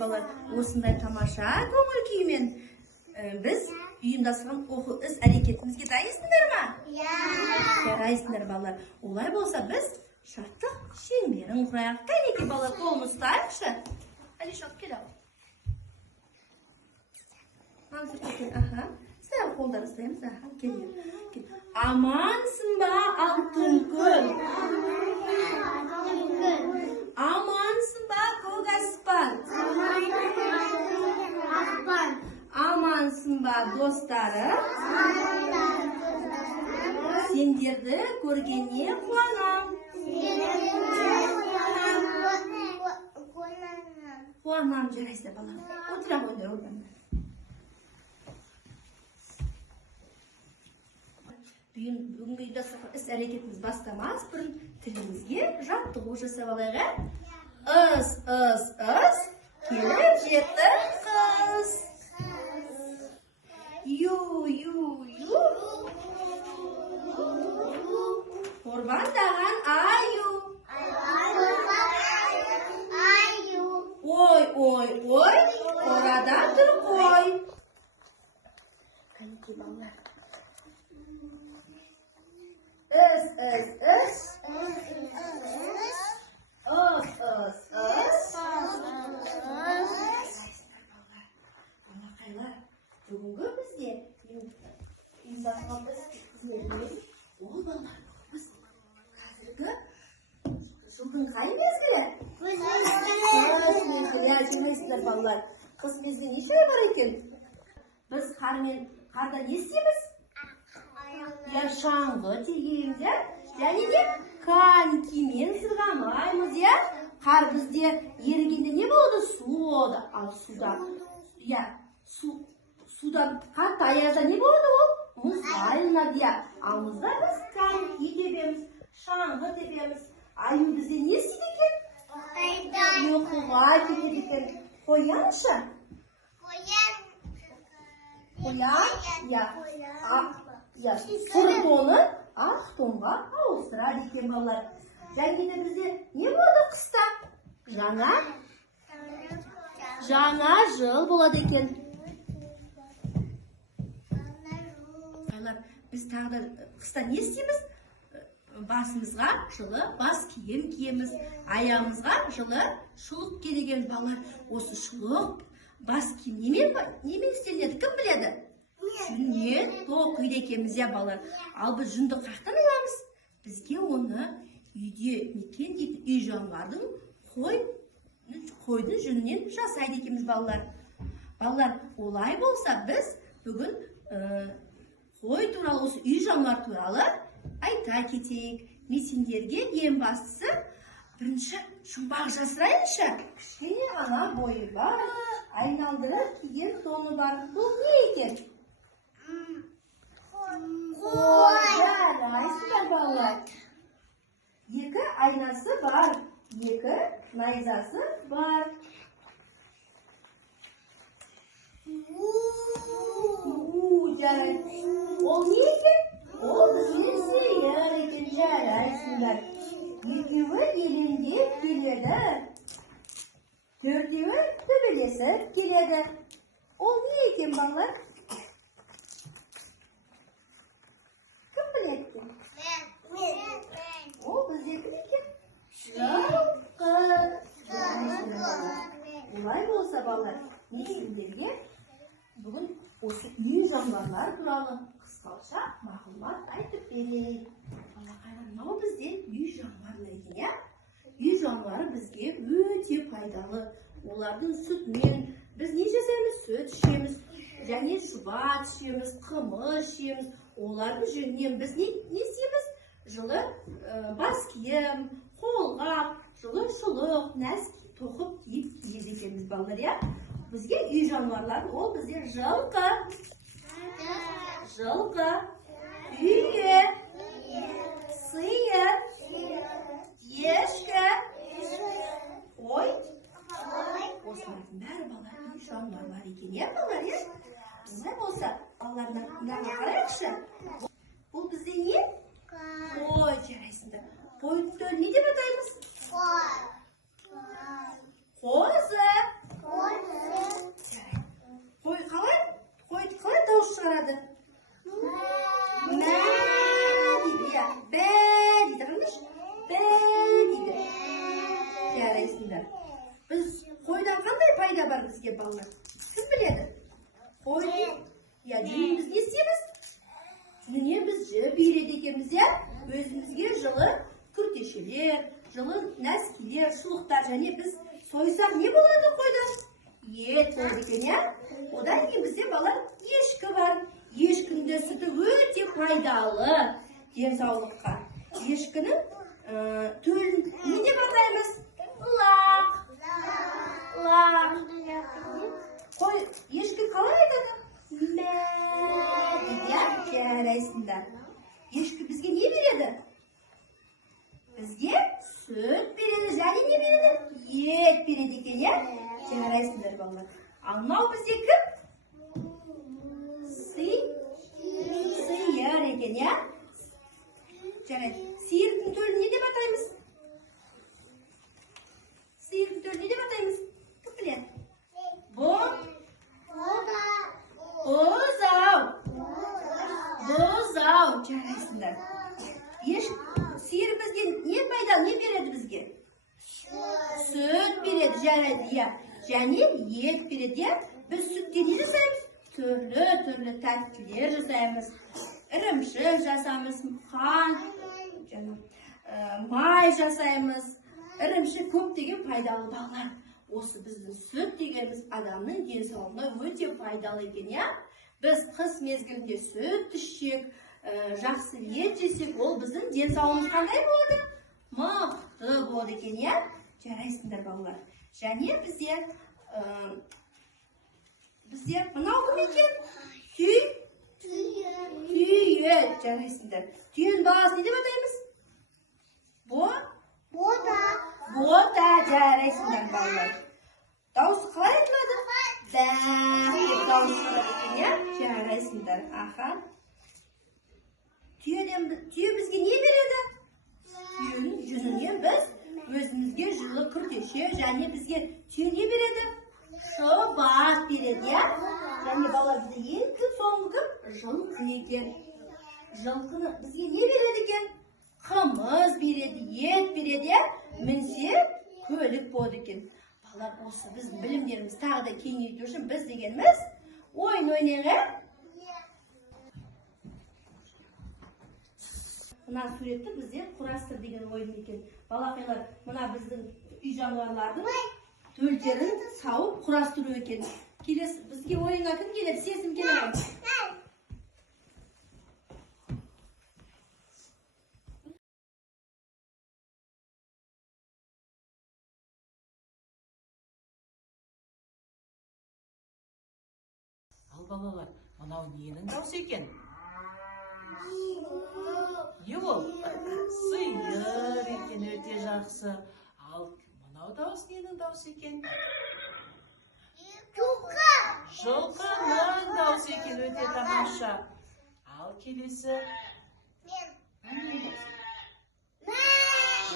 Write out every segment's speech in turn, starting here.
балалар. Осындай тамаша көңіл күймен біз ұйымдасқан оқу іс әрекетімізге дайынсыңдар ма? Дайынсыңдар балалар. Олай болса біз шаттық шеңберін құрайық. Кәнеке балалар, қолын ұстайықшы. Алишок, кел ал. Сәл қолдар ұстаймыз. Амансың ба, алтын күн? Амансың ба, көк аспан? Амансың ба, достары? Сендерді көргенне қуанам. Қуанам, жарайсыздар балам. Отыра қойыңдар, отырыңдар. Бүгінгі ұйымдастырған іс әрекетіміз бастамас бұрын тілімізге жаттығу жасап алайық. Ыс, келіп жетті қыз. Ю, қорбаңдаған аю. Ой, қорада тұр қой. Қанеке балалар. Ыс. Бүгінгі бізде ұйымдастырған қызметімен ол балаларымыз қазіргі жылдың қай мезгілі? Күз мезгілі. Жарайсыздар балалар. Қыс мезгілі неше ай бар екен? Біз қарда не істейміз? Шаңғы тегейміз, және де конькимен сырғанаймыз, қар бізде ерігенде не болады? Су болады. Ал судан қатты аязда не болады ол? Мұз айланады. Ал мұзда біз коньки тебеміз, шаңғы тебеміз. Аю бізде не істейді екен? Ұйқыға кетеді екен. Қояншы? Сұр тоны ақ тонға ауыстырады екен балалар. Және де бізде не болады қыста? Жаңа жыл болады екен. Біз тағы да қыста не істейміз? Басымызға жылы бас киім киеміз, аяғымызға жылы шұлық келеген балалар. Осы шұлық бас киім немен істелінеді? Кім біледі? Жүннен тоқиды екенбіз, балалар. Ал біз жүнді қақтан аламыз? Бізге оны үйде некен дейді, үй жануардың қойдың жүнінен жасайды екенбіз, балалар. Балалар, олай болса біз бүгін қой туралы, осы үй жануар туралы айта кетейік. Мен сендерге ең бастысы бірінші жұмбақ жасырайыншы. Кішкене ғана бойы бар, айналдырып киген тоны бар. Бұл не екен? Жарайсыздар балалар. Екі айнасы бар, екі найзасы бар. Ол не екен? Ол бізге сиыр екен. Жарайсыздар. Екеуі елеңдеп келеді. Төртеуі төбелесіп келеді. Ол не екен балалар? Кім біледі? Ол біздегі екен? Жылқы. Олай болса балалар, мен сендерге бүгін осы үй жануарлар туралы қысқаша мағлұмат айтып берейін. Мынау бізде үй жануарлары екен, үй жануары бізге өте пайдалы. Олардың сүтімен біз не жасаймыз? Сүт ішеміз, және шұбат ішеміз, қымыз ішеміз. Олардың жүнінен біз не істейміз? Жылы бас киім, қолғап, жылы шұлық, нәски тоқып киіп киеді екенбіз балалар. Бізге үй жануарлары ол бізде жылқы, түйе, сиыр, ешкі, қой. Осылардың бәрі балалар үй жануарлары екен, балалар. Олай болса, балаларына қарайықшы. Бұл бізде не? Қой, жарайсыңдар. Қойды не деп атаймыз? Қозы. var bizga bolalar? Kim biladi? Qo'y. Ya juni biz ne istaymiz? Juni biz jib beradi ekanmiz ya. O'zimizga жылы kurteshilar, жылы naskilar, shuluqlar, ya'ni biz so'ysak ne bo'ladi qo'ydan? Et bo'ladi ekan ya. Odan keyin bizda bolalar eshki var. Eshkinde sütü o'ta foydali denсаулыққа. Eshkini ne deb ataymiz? Laq. Laq. Qo'y eshki qalay aytadi? Ma deb jaraysinlar. Eshki bizga ne beradi? Bizga süt beradi, ya'ni ne beradi? Et beradi ekan ya. Jaraysinlar bolalar. Annav bizga kim? Sıyır ekan ya. Jaraydi. Sıyırning to'rini ne deb ataymiz? Sıyırning to'rini ne deb ataymiz? Kim biladi? Bo'zov. Bo'zov jaraysinlar. Sıyır bizga ne foydali, ne beradi bizga? Süt beradi, jaraydi ya. Ya'ni et beradi ya. Biz sütga ne jasaymiz? Turli tatliklar jasaymiz. Irimshik jasaymiz, may jasaymiz. Irimshik ko'pdеген foydali bog'lar. O'si bizning süt deganimiz odamning denсаулығына o'ta foydali ekan ya. Biz qish mezgilida süt ichsak, yaxshi et yesak, u bizning denсаулығimiz qanday bo'ladi? Maqti bo'ladi ekan ya. Jaraysinlar bog'lar. Ya'ni bizga mana kim ekan? Tuya jaraysinlar. Tuyaning bolasi ne deb ataymiz? Bo'ta jaraysinlar bolalar. Davosi qalay aytiladi? Da deb davosi qiladi ya. Jaraysinlar. Aha. Tuya bizga ne beradi? Tuyaning junini biz o'zimizga жылы kurteshish, ya'ni bizga tuya ne beradi? Shobat beradi ya. Ya'ni bolalar bizga eng ko'p sog'lig'i жылқы ekan. Жылқыны bizga ne beradi ekan? Qimiz beradi, et beradi ya. Minsa ko'lik bo'ladi ekan. Bolalar o'si biz bilimlarimiz tag'da kengaytirish uchun biz deganimiz o'yin o'ynaylik. Buna suretda bizga qurastir degan o'yin ekan. Balaqaylar mana bizning uy jonivorlarning to'ljarini savib qurastirib ekan. Kelasi bizga o'yinga kim keladi? Sesim keladi. Al balalar, mana nening davosi ekan? Ne ol? Sıyır ekan, o'ta yaxshi. Al, mana davosi nening davosi ekan? Жылқының дауысы екен, өте тамаша. Ал келесі.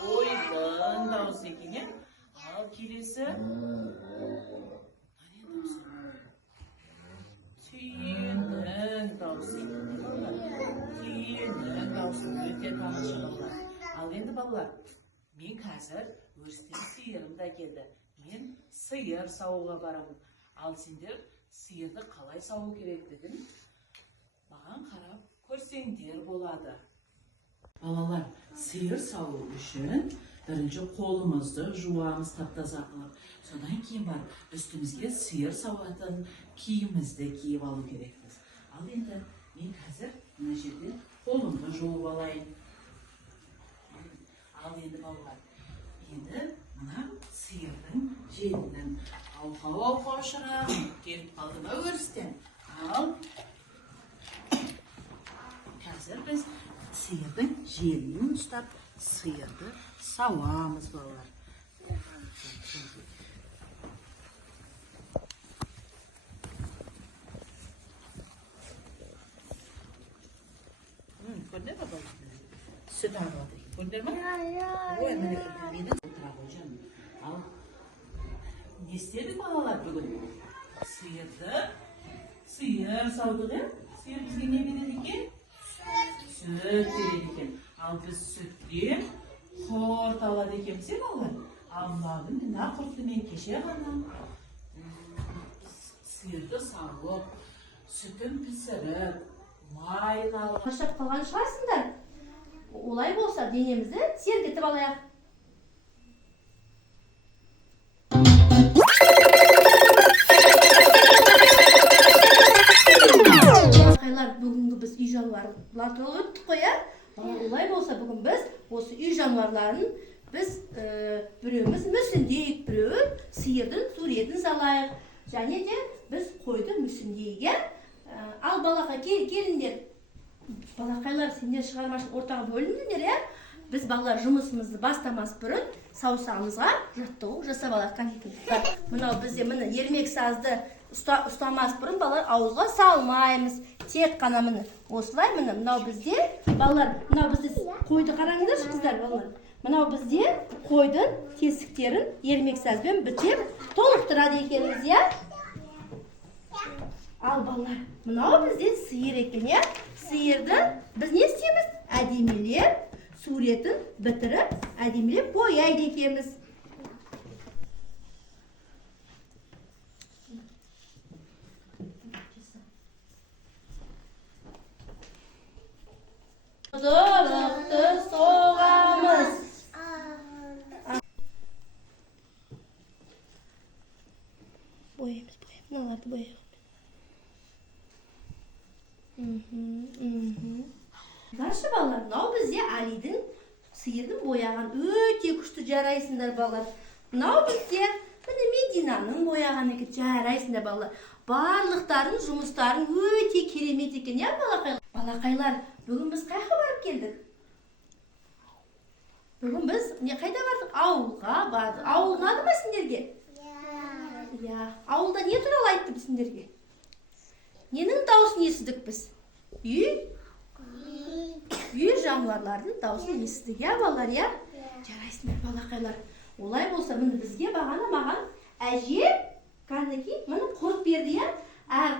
Қойдың дауысы екен, е? Ал келесі. Түйенің дауысы екен. Түйенің дауысы өте тамаша балалар. Ал енді балалар, мен қазір өрістен сиырым да келді. Мен сиыр сауға барамын. Ал сендер сиырды қалай сау керек дедім. Маған қарап көрсеңдер болады. Балалар, сиыр сау үшін бірінші қолымызды жуамыз тап-таза қылып. Содан кейін бар, үстімізге сиыр сауатын киімімізді киіп алу керекпіз. Ал енді мен қазір мына жерде қолымды жуып алайын. Ал енді балалар, енді мына сиырдың желінің ауқа ұшырап келіп қалды ма өрістен? Ал қазір біз сиырдың желінің ұстап сиырды сауамыз балалар. Көрдер ме балалар? Сүт ағылады. Көрдер ме? Ой, міне мені отыра қойжан. Ал не істедік балалар бүгін? Сиыр саудық, е? Сиыр бізге не береді екен? Сүт береді екен. Ал біз сүттен құрт алады екенбіз, балалар? Ал мынау құртты мен кеше ғана сүйірді салып, сүтін пісіріп, майын алып. Шаршап қалған шығарсыңдар. Олай болса денемізді сергітіп алайық. Бүгінгі біз үй жануарлар туралы өттік қой, олай болса бүгін біз осы үй жануарларын біз біреуміз мүсіндейік, біреуі сиырдың суретін салайық. Және де біз қойды мүсіндейге. Ал балақа келіндер. Балақайлар, сендер шығармашылық ортаға бөліндіңдер, біз балалар жұмысымызды бастамас бұрын саусағымызға жаттығу жасап алайық. Мынау бізде міне ермек сазды ұстамас бұрын балалар ауызға салмаймыз. Тек қана міне осылай міне мынау бізде балалар, мынау бізде қойды қараңыздаршы қыздар балалар. Мынау бізде қойдың тесіктерін ермек сазбен бітеп толықтырады екенбіз, Ал балалар, мынау бізде сиыр екен, Сиырды біз не істейміз? Әдемелеп, суретін бітіріп, әдемелеп бояйды екенбіз. Зорықты соғамыз. Боямыз, мыналарды бояғыз. Жаршы балалар, мынау бізде Алидің сиырдың бояған өте күшті жарайсыңдар балалар. Мынау бізде міне Мединаның бояған екен, жарайсыңдар балалар. Барлықтардың жұмыстарын өте керемет екен, балақайлар. Балақайлар, бүгін біз қайда барып келдік? Бүгін біз қайда бардық? Ауылға бардық. Ауыл ұнады ма сендерге? Ауылда не туралы айттым сендерге? Ненің дауысын естідік біз? Үй жануарлардың дауысын естідік, балалар, Жарайсыңдар балақайлар. Олай болса, міне бізге бағана маған әже кәнекей міне құрт берді, Әр